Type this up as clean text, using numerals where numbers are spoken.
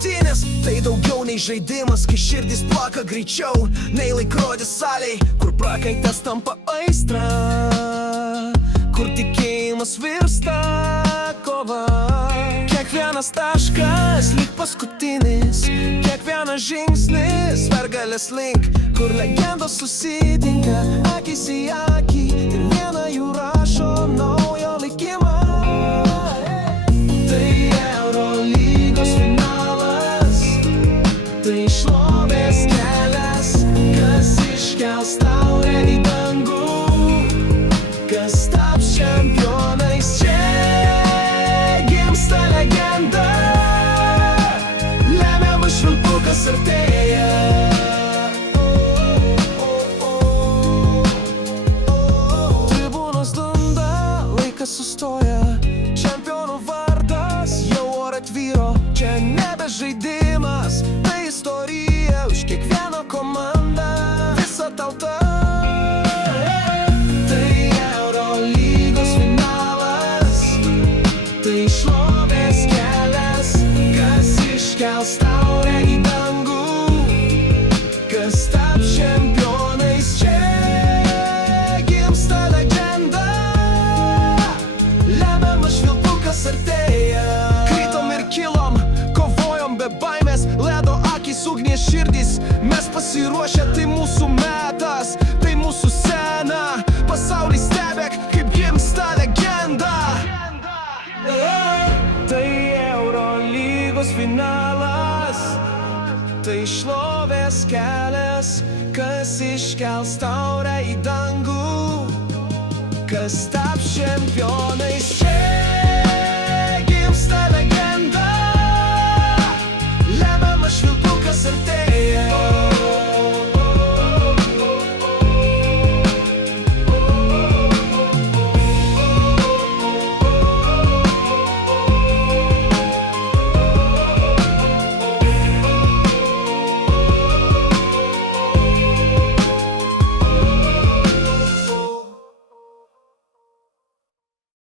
rungtynės tai daugiau nei žaidimas, kai širdis plaka greičiau nei laikrodis salėj, kur prakaitas tampa aistra, kur tikėjimas virsta kova. Kiekvienas taškas lyg paskutinis, kiekvienas žingsnis pergalės link, kur legendos susitinka akis į akį ir viena jų rašo naujo likimą. Tai Eurolygos finalas, tai šlovės kelias, kas iškels taurę į dangų, kas taps čempionais. Čia gimsta legenda, lemiamas švilpukas artėja. Tribūnos dunda, laikas sustoja, čempionų vardas jau ore tvyro. Čia nebe žaidimas, tai istorija, už kiekvieną komandą visa tauta. Tai Eurolygos finalas, tai šlovės kelias, kas iškels taurę į dangų, kas taps čempionais. Čia gimsta legenda, lemiamas švilpukas artėja. Kritom ir kilom, kovojom be baimės, ledo akys, ugnies širdys, mes pasiruošę, tai mūsų metas, tai mūsų scena. Pasaulis stebėk, kaip gimsta legenda. Tai Eurolygos finalas, tai šlovės kelias, kas iškels taurę į dangų, kas taps čempionais. Čia